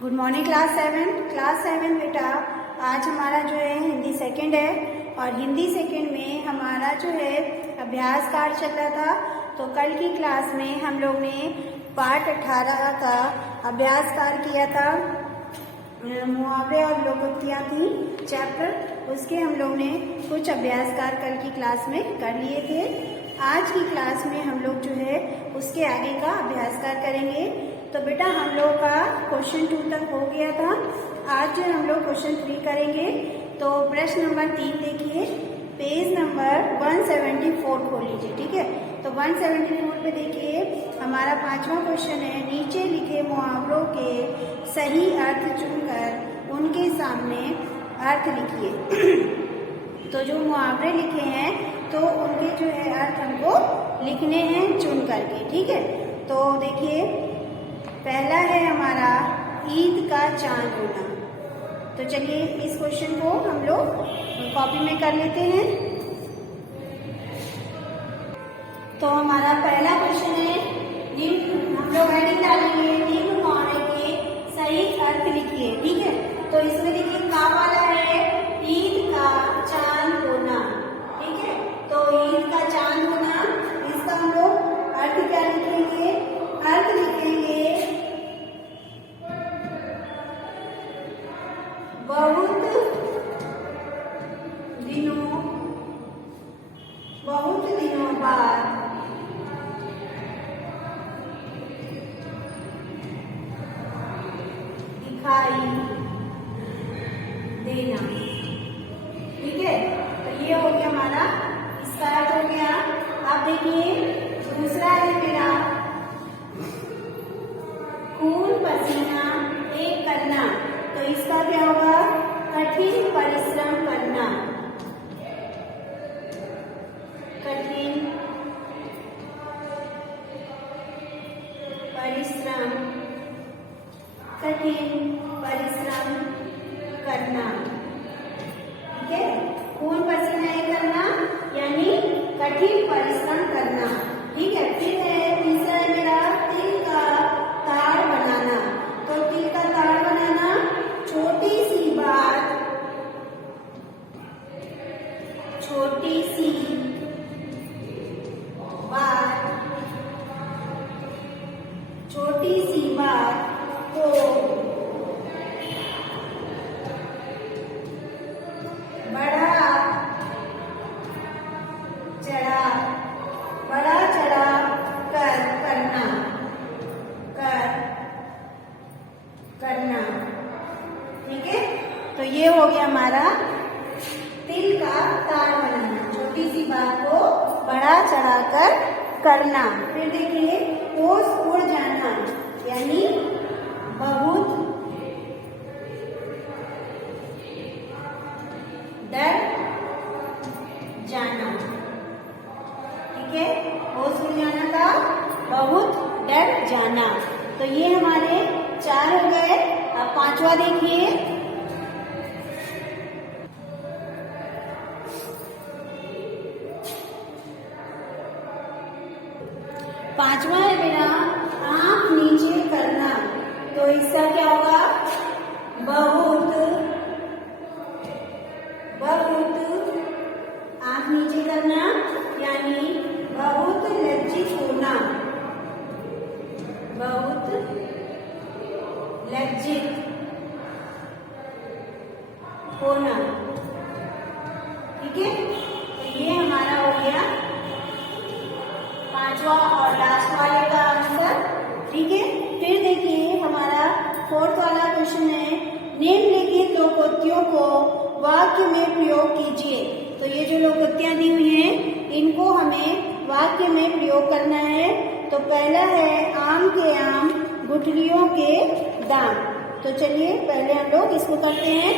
Good morning class seven बेटा। आज हमारा जो है हिंदी सेकंड है और हिंदी सेकंड में हमारा जो है अभ्यास कार्य चल रहा था। तो कल की क्लास में हम लोग ने पाठ 18 का अभ्यास कार्य किया था। मुहावरे और लोकोक्तियाँ थी चैप्टर, उसके हम लोग ने कुछ अभ्यास कार्य कल की क्लास में कर लिए थे। आज की क्लास में हम लोग जो है उसके आगे का अभ्यास कार्य करेंगे। तो बेटा हम लोग का क्वेश्चन 2 तक हो गया था। आज जो हम लोग क्वेश्चन 3 करेंगे। तो प्रश्न नंबर 3 देखिए, पेज नंबर 174 खोल लीजिए, ठीक है। तो 174 पे देखिए हमारा 5वां क्वेश्चन है, नीचे लिखे मुहावरों के सही अर्थ चुनकर उनके सामने अर्थ लिखिए। तो जो मुहावरे लिखे हैं तो उनके जो है अर्थ हमको लिखने हैं चुन करके, ठीक है। तो देखिए पहला है हमारा ईद का चांद होना। तो चलिए इस क्वेश्चन को हम लोग कॉपी में कर लेते हैं। तो हमारा पहला क्वेश्चन है, हम लोग हेडिंग डालेंगे निम्न मुहावरे के सही अर्थ लिखिए, ठीक है। तो इसमें देखिए का वाला है ईद का चांद होना, ठीक है। तो ईद का चांद होना, इसका हम लोग अर्थ क्या लिखेंगे? अर्थ लिखेंगे बहुत दिनों बाद दिखाई देना, ठीक है। तो ये हो गया हमारा, इसका अर्थ हो गया। अब देखिए दूसरा है मेरा खून पसीना एक करना। तो इसका क्या होगा? कठिन परिश्रम करना, कठिन परिश्रम, कठिन परिश्रम करना, ठीक है। खून पसीना एक करना यानी कठिन परिश्रम करना, ठीक है। फिर है तीसरा है मेरा तिल का ताड़ बनाना। तो तिल का ताड़ बनाना, छोटी सी बात, छोटी सी बात, छोटी सी बात को बड़ा चढ़ा कर करना, ठीक है। तो ये हो गया हमारा तिल का ताड़ बनाना, छोटी सी बात को बड़ा चढ़ाकर करना। फिर देखिए होश उड़ जाना यानी बहुत डर जाना, ठीक है। होश उड़ जाना का बहुत डर जाना। तो ये हमारे 4 हो गए। अब 5वां देखिए, पांचवा है मेरा आंख नीचे करना। तो इसका क्या होगा? बहुत आंख नीचे करना यानी बहुत लज्जित होना, बहुत लज्जित होना, ठीक है। तो ये हमारा हो गया 5वां और लास्ट वाले का आंसर, ठीक है। फिर देखिए हमारा 4th वाला क्वेश्चन है, निम्नलिखित लोकोक्तियों को वाक्य में प्रयोग कीजिए। तो ये जो लोकोक्तियां दी हुई हैं इनको हमें वाक्य में प्रयोग करना है। तो पहला है आम के आम गुठलियों के दाम। तो चलिए पहले हम लोग इसको करते हैं।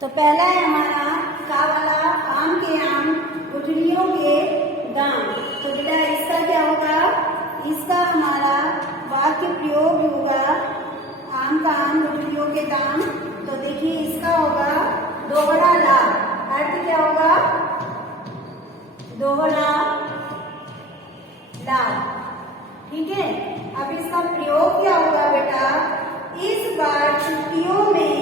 तो पहला है हमारा का वाला आम के आम गुठलियों के दाम। तो बेटा इसका क्या होगा? इसका हमारा वाक्य प्रयोग होगा आम का आम गुठलियों के दाम। तो देखिए इसका होगा दोहरा लाभ। अर्थ क्या होगा? दोहरा लाभ, ठीक है। अब अब इसका प्रयोग क्या होगा बेटा, इस बार छुट्टियों में,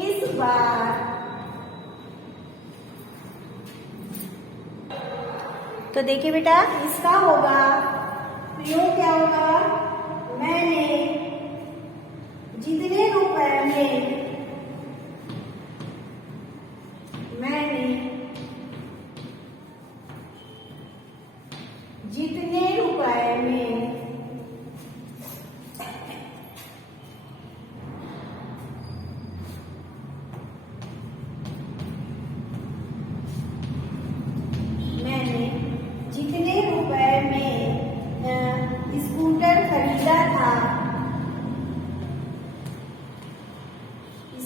इस बार, तो देखिए बेटा इसका होगा प्रयोग क्या होगा, मैंने जितने रुपए में, मैंने जितने रुपए में स्कूटर खरीदा था,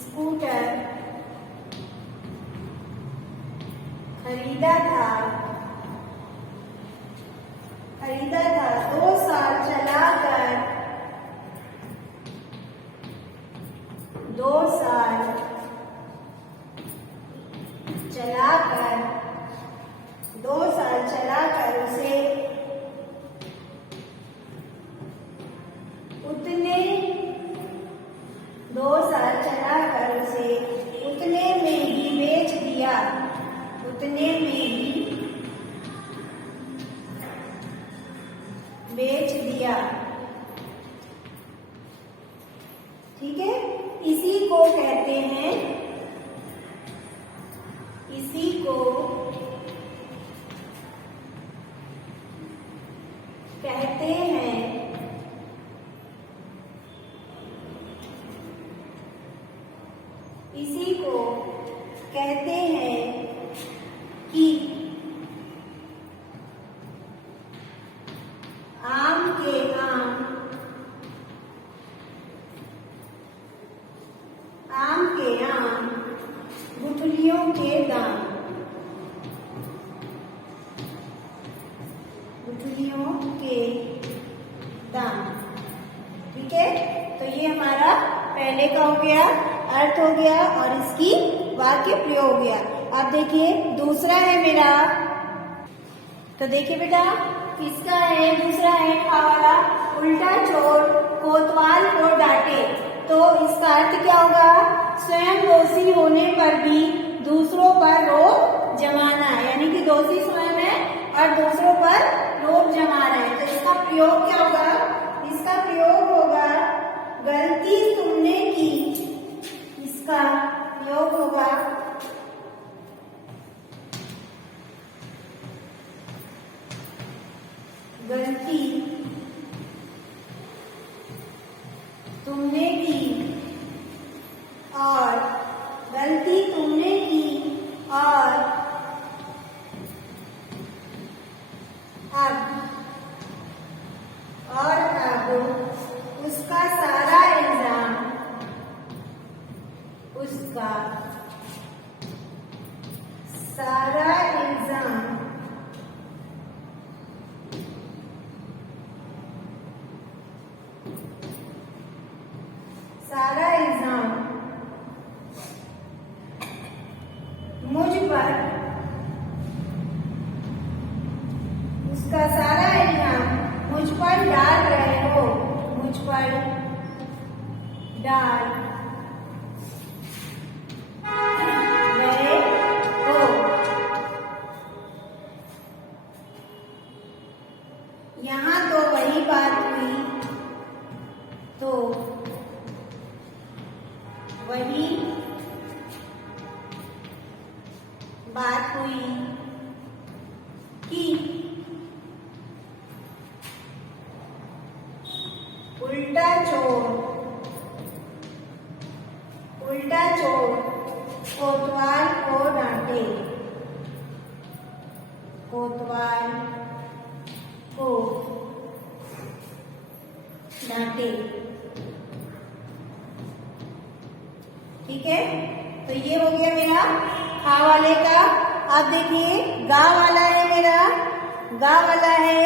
स्कूटर खरीदा था, 2 साल चलाकर, 2 साल चलाकर, 2 साल चलाकर उसे उतने, 2 साल चलाकर उसे उतने में ही बेच दिया, उतने में ही बेच दिया। ठीक है, इसी को कहते हैं, इसी को कहते हैं इसी को कहते हैं कि आम के आम, आम के आम, गुठलियों के दाम, गुठलियों के दाम। ठीक है, तो ये हमारा पहले का हो गया, अर्थ हो गया और इसकी वाक्य प्रयोग हो गया। अब देखिए दूसरा है मेरा, तो देखिए बेटा किसका है, दूसरा है खा वाला, उल्टा चोर कोतवाल को डांटे। तो इसका अर्थ क्या होगा, स्वयं दोषी होने पर भी दूसरों पर रोब जमाना, यानी कि दोषी स्वयं है और दूसरों पर रोब जमा रहा है। तो इसका प्रयोग क्या होगा, इसका प्रयोग होगा गलती तुमने की, इसका प्रयोग होगा गलती तुमने की, और गलती तुमने की और अब उसका सारा इल्जाम, उसका सारा इल्जाम मुझ पर, उसका सारा इल्जाम मुझ पर डाल रहे हो, मुझ पर डाल रहे हो। यहाँ तो वही बात हुई, तो वही बात हुई कि उल्टा चोर कोतवाल को डांटे, कोतवाल को डांटे। ठीक है, तो ये हो गया मेरा खा वाले का। अब देखिए गा वाला है मेरा, गा वाला है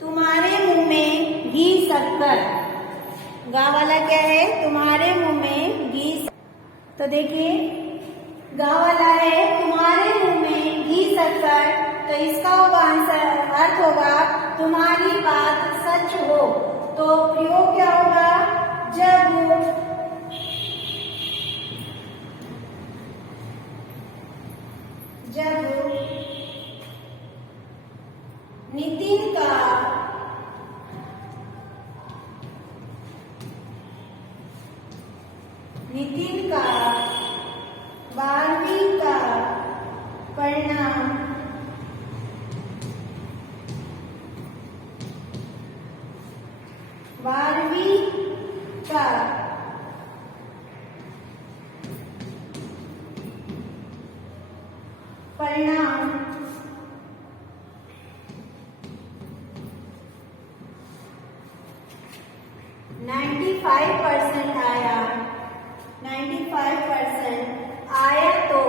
तुम्हारे मुंह में घी शक्कर। गा वाला क्या है, तुम्हारे मुंह में घी। तो देखिए गा वाला है तुम्हारे मुंह में घी शक्कर इसका होगा आंसर, अर्थ होगा तुम्हारी बात सच हो। तो प्रयोग क्या होगा, जब नितिन का नितिन का 12वीं का परिणाम परिणाम 95% आया, 95% आया तो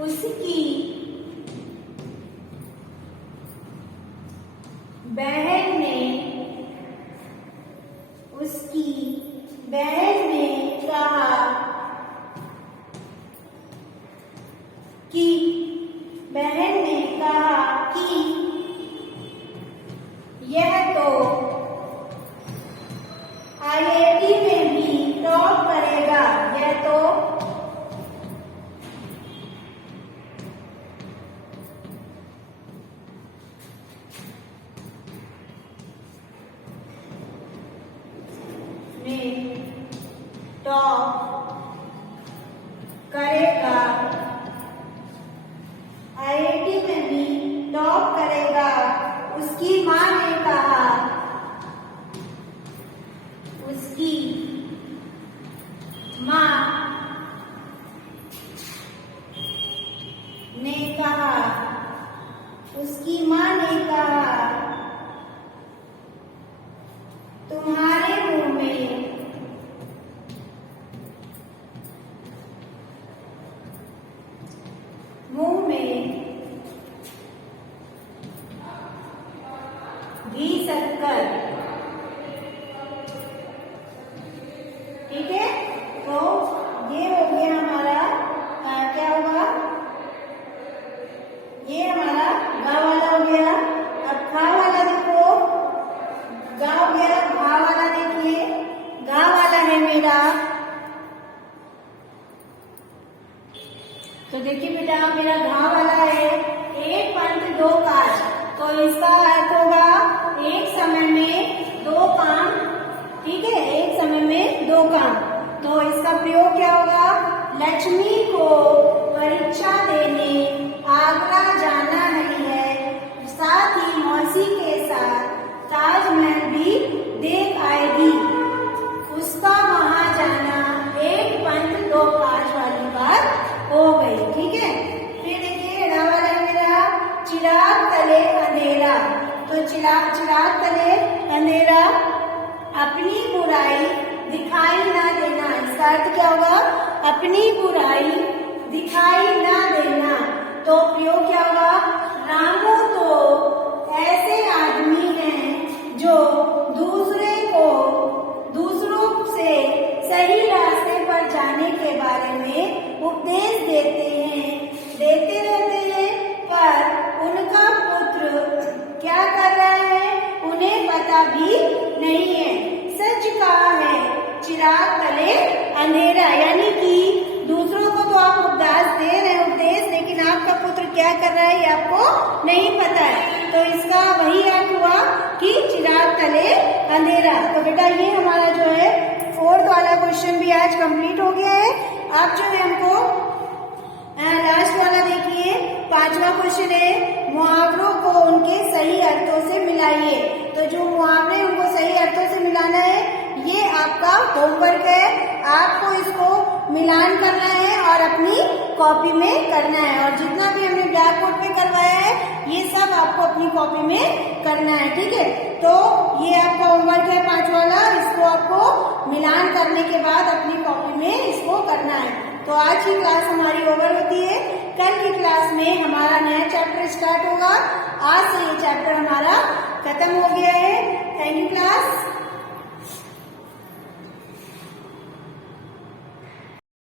उसकी बहन ने कहा कि यह तो IIT में भी टॉप करेगा, यह तो में टॉप करेगा, IIT में भी टॉप करेगा। उसकी माँ ने कहा, उसकी माँ ने कहा, उसकी माँ ने कहा तुम्हारे मुंह में घी शक्कर, ठीक है। तो ये हो गया हमारा क्या होगा, ये हमारा गा वाला हो गया। अब खा वाला देखो, गा हो गया, घा वाला देखिए, गा वाला है मेरा। तो देखिए बेटा मेरा घा वाला है, एक पंथ दो काज। तो इसका अर्थ होगा एक समय में दो काम, ठीक है, एक समय में दो काम। तो इसका प्रयोग क्या होगा, लक्ष्मी को परीक्षा देने आगरा जाना है, साथ ही मौसी के साथ ताजमहल भी देख आएगी। उसका वहां जाना एक पंथ दो काज वाली बात हो गई, ठीक है। फिर देखिए रा वाला मेरा चिराग तले अंधेरा। तो चिराग तले अंधेरा, अपनी बुराई दिखाई ना देना। इसका अर्थ क्या होगा, अपनी बुराई दिखाई ना देना। तो प्रयोग क्या होगा, रामू तो ऐसे आदमी हैं जो दूसरों से सही रास्ते पर जाने के बारे में उपदेश देते रहते हैं, पर उनका पुत्र क्या कर रहा है उन्हें पता भी नहीं है। सच कहा है चिराग तले अंधेरा, यानी कि दूसरों को तो आप उपदेश दे रहे हैं, लेकिन आपका पुत्र क्या कर रहा है ये आपको नहीं पता है। तो इसका वही अर्थ हुआ कि चिराग तले अंधेरा। तो बेटा ये हमारा जो है 4th वाला क्वेश्चन भी आज कंप्लीट हो गया है। आप जो है हमको लास्ट वाला देखिए, 5वां क्वेश्चन है, मुहावरों को उनके सही अर्थों से मिलाइए। तो जो मुहावरे उनको सही अर्थों से मिलाना है, ये आपका होमवर्क है। आपको इसको मिलान करना है और अपनी कॉपी में करना है, और जितना भी हमने ब्लैक बोर्ड पे करवाया है ये सब आपको अपनी कॉपी में करना है, ठीक है। तो ये आपका होमवर्क है 5 वाला, इसको आपको मिलान करने के बाद अपनी कॉपी में इसको करना है। तो आज की क्लास हमारी ओवर होती है, कल की क्लास में हमारा नया चैप्टर स्टार्ट होगा। आज से ये चैप्टर हमारा खत्म हो गया है। Thank you class.